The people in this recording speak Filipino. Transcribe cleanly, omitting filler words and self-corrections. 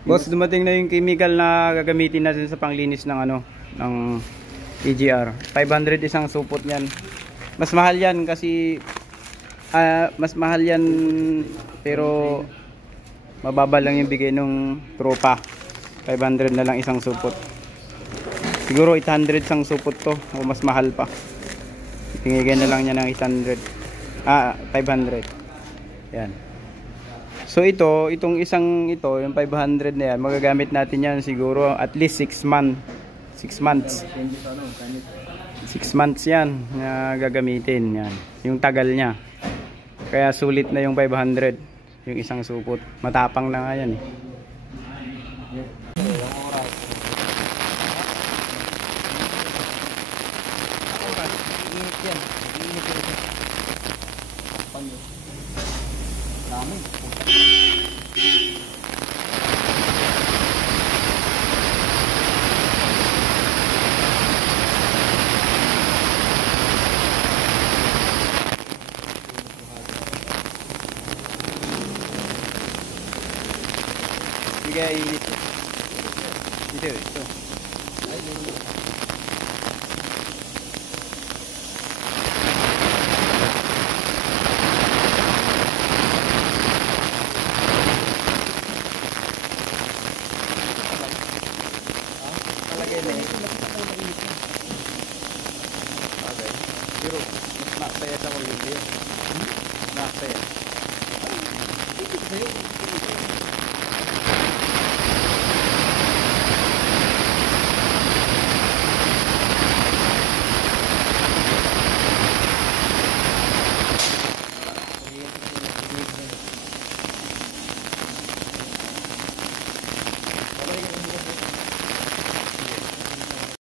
Boss, dumating na yung chemical na gagamitin natin sa panglinis ng ano, ng EGR. 500 isang supot niyan. Mas mahal yan kasi mas mahal yan pero mababa lang yung bigay ng tropa. 500 na lang isang supot. Siguro 800 isang supot to o mas mahal pa. Tingigyan na lang niya ng 800. 500. Yan. So itong isang ito, yung 500 na yan, magagamit natin yan siguro at least 6 months. 6 months. 6 months yan na gagamitin yan. Yung tagal niya. Kaya sulit na yung 500. Yung isang supot. Matapang na nga yan eh. Sige, init. Ito.